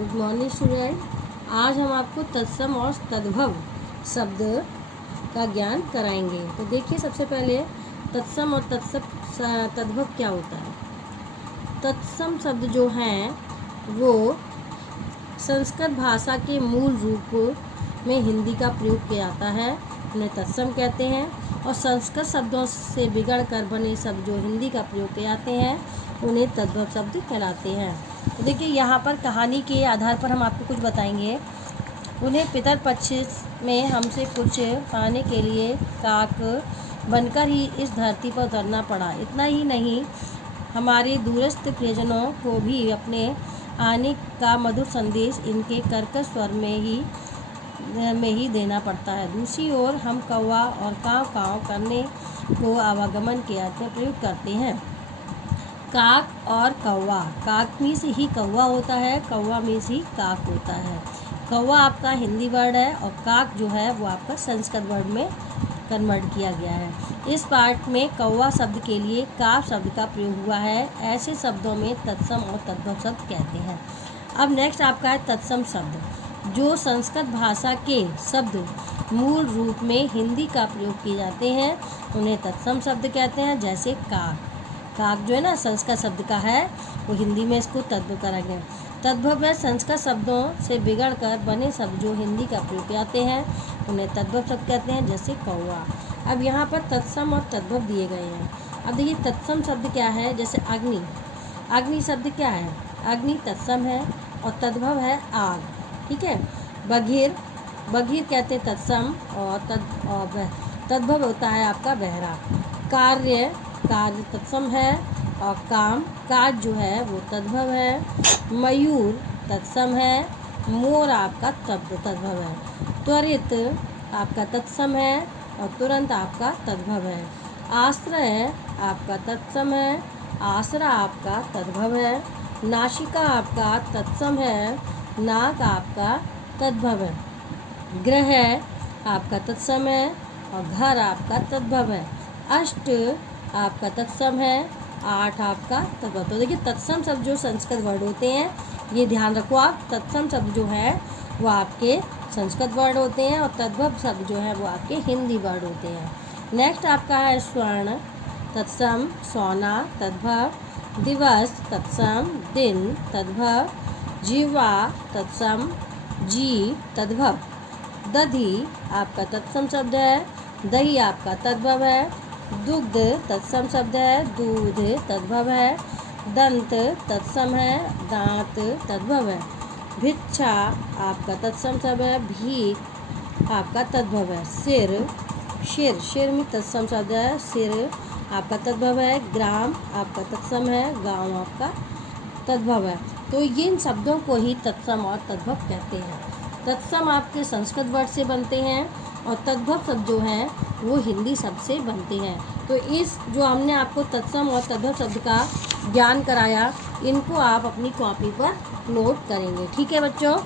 Good morning student. आज हम आपको तत्सम और तद्भव शब्द का ज्ञान कराएंगे। तो देखिए, सबसे पहले तत्सम और तद्भव क्या होता है। तत्सम शब्द जो हैं वो संस्कृत भाषा के मूल रूप में हिंदी का प्रयोग किया जाता है, उन्हें तत्सम कहते हैं। और संस्कृत शब्दों से बिगड़ कर बने शब्द जो हिंदी का प्रयोग किए जाते हैं उन्हें तद्भव शब्द कहलाते हैं। तो देखिए, यहाँ पर कहानी के आधार पर हम आपको कुछ बताएंगे। उन्हें पितर पक्ष में हमसे कुछ पाने के लिए काक बनकर ही इस धरती पर उतरना पड़ा। इतना ही नहीं, हमारे दूरस्थ प्रियजनों को भी अपने आने का मधुर संदेश इनके कर्कश स्वर में ही देना पड़ता है। दूसरी ओर हम कौवा और काँव काँव करने को आवागमन के अर्थ में प्रयोग करते हैं। काक और कौवा, काक मीन्स ही कौवा होता है, कौवा मीन्स ही काक होता है। कौवा आपका हिंदी वर्ड है और काक जो है वो आपका संस्कृत वर्ड में कन्वर्ट किया गया है। इस पाठ में कौवा शब्द के लिए काक शब्द का प्रयोग हुआ है। ऐसे शब्दों में तत्सम और तद्भव शब्द कहते हैं। अब नेक्स्ट आपका है तत्सम शब्द, जो संस्कृत भाषा के शब्द मूल रूप में हिंदी का प्रयोग किए जाते हैं उन्हें तत्सम शब्द कहते हैं। जैसे काक, काक जो है ना संस्कृत शब्द का है, वो हिंदी में इसको तद्भव करा गया। तद्भव है संस्कृत शब्दों से बिगड़ कर बने शब्द जो हिंदी का प्रयोग किए जाते हैं उन्हें तद्भव शब्द कहते हैं। जैसे कौवा। अब यहाँ पर तत्सम और तद्भव दिए गए हैं। अब देखिए, तत्सम शब्द क्या है। जैसे अग्नि, अग्नि शब्द क्या है, अग्नि तत्सम है और तद्भव है आग। ठीक है। बघिर, बघिर कहते हैं तत्सम और तद्भव होता है आपका बहरा। कार्य, कार्य तत्सम है और काम, काज जो है वो तद्भव है। मयूर तत्सम है, मोर आपका तद्भव है। त्वरित आपका तत्सम है और तुरंत आपका तद्भव है। आश्रय आपका तत्सम है, आसरा आपका तद्भव है। नासिका आपका तत्सम है, नाक आपका तद्भव है। ग्रह आपका तत्सम है और घर आपका तद्भव है। अष्ट आपका तत्सम है, आठ आपका तद्भव। तो देखिए, तत्सम शब्द जो संस्कृत वर्ड होते हैं, ये ध्यान रखो आप, तत्सम शब्द जो है वो आपके संस्कृत वर्ड होते हैं और तद्भव शब्द जो है वो आपके हिंदी वर्ड होते हैं। नेक्स्ट आपका है स्वर्ण तत्सम, सोना तद्भव। दिवस तत्सम, दिन तद्भव। जीवा तत्सम, जी तद्भव। दधी आपका तत्सम शब्द है, दही आपका तद्भव है। दुग्ध तत्सम शब्द है, दूध तद्भव है। दंत तत्सम है, दांत तद्भव है। भिक्षा आपका तत्सम शब्द है, भीख आपका तद्भव है। सिर, शिर, शिर में तत्सम शब्द है, सिर आपका तद्भव है। ग्राम आपका तत्सम है, गांव आपका तद्भव है। तो इन शब्दों को ही तत्सम और तद्भव कहते हैं। तत्सम आपके संस्कृत वर्ड से बनते हैं और तद्भव शब्द जो हैं वो हिंदी शब्द से बनते हैं। तो इस जो हमने आपको तत्सम और तद्भव शब्द का ज्ञान कराया, इनको आप अपनी कॉपी पर नोट करेंगे। ठीक है बच्चों।